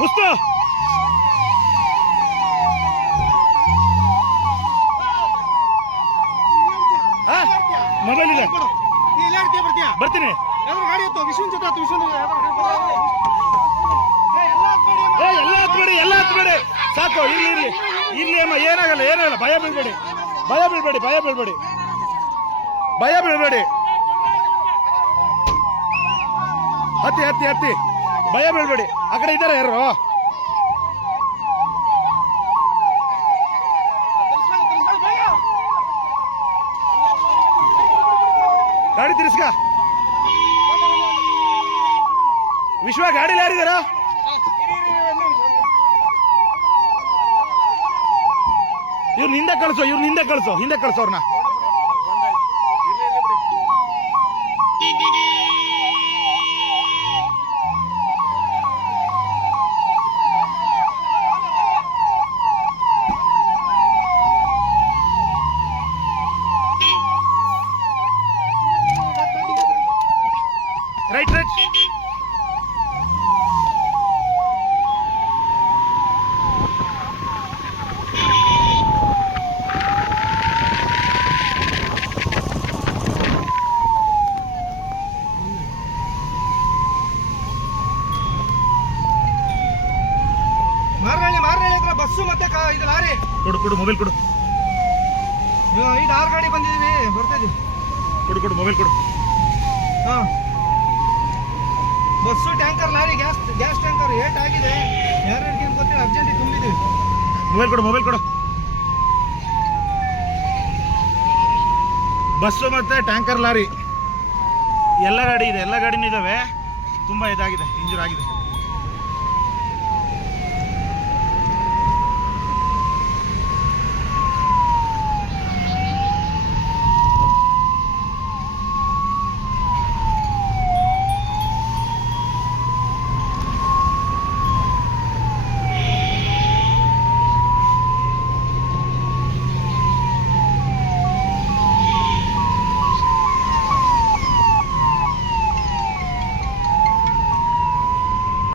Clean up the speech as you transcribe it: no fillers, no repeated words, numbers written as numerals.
ಮುಸ್ತು mobile ಇದೆ ಬರ್ತೀನಿ. ಎಲ್ಲ ಹತ್ಬೇಡಿ, ಎಲ್ಲ ಹತ್ಬೇಡಿ, ಸಾಕು. ಇಲ್ಲಿ ಇಲ್ಲಿ ಇಲ್ಲಿ ಅಮ್ಮ, ಏನಾಗಲ್ಲ, ಏನಾಗಲ್ಲ. ಭಯ ಬೀಳ್ಬೇಡಿ, ಭಯ ಬೀಳ್ಬೇಡಿ, ಭಯ ಬೀಳ್ಬೇಡಿ, ಭಯ ಬೀಳ್ಬೇಡಿ. ಹತ್ತಿ ಹತ್ತಿ ಹತ್ತಿ, ಭಯ ಬೀಳ್ಬೇಡಿ. ಆ ಕಡೆ ಇದ್ದಾರೆ ಯಾರು? ಗಾಡಿ ತಿರ್ಸ್ಕ. ವಿಶ್ವ ಗಾಡಿಲಿ ಯಾರಿದಾರ? ಇವ್ರನ್ನ ಹಿಂದೆ ಕಳಿಸೋ, ಇವ್ರನ್ನ ಹಿಂದೆ ಕಳಿಸೋ, ಹಿಂದೆ ಕಳಿಸೋ ಅವ್ರನ್ನ. Right right. ಮಾರ್ನಳ್ಳಿ ಹತ್ರ ಬಸ್ಸು ಮತ್ತೆ ಇದು ಲಾರಿ. ಕೊಡು ಕೊಡು, ಮೊಬೈಲ್ ಕೊಡು. 5-6 ಗಾಡಿ ಬಂದಿದ್ದೀವಿ, ಬರ್ತಾ ಇದೀವಿ. ಕೊಡು ಕೊಡು, ಮೊಬೈಲ್ ಕೊಡು. ಹಾ, bus tanker lorry, gas tanker eight ಆಗಿದೆ. ಯಾರ್ಯಾರಿಗೆ ಏನು ಗೊತ್ತಿಲ್ಲ, ಅರ್ಜೆಂಟಿಗೆ ತುಂಬಿದ್ದೀವಿ. ಮೊಬೈಲ್ ಕೊಡು, ಮೊಬೈಲ್ ಕೊಡು. ಬಸ್ಸು ಮತ್ತೆ ಟ್ಯಾಂಕರ್ ಲಾರಿ ಎಲ್ಲ ಗಾಡಿ ಇದೆ, ಎಲ್ಲ ಗಾಡಿನೂ ಇದಾವೆ. ತುಂಬ ಇದಾಗಿದೆ, ಇಂಜೂರ್ ಆಗಿದೆ.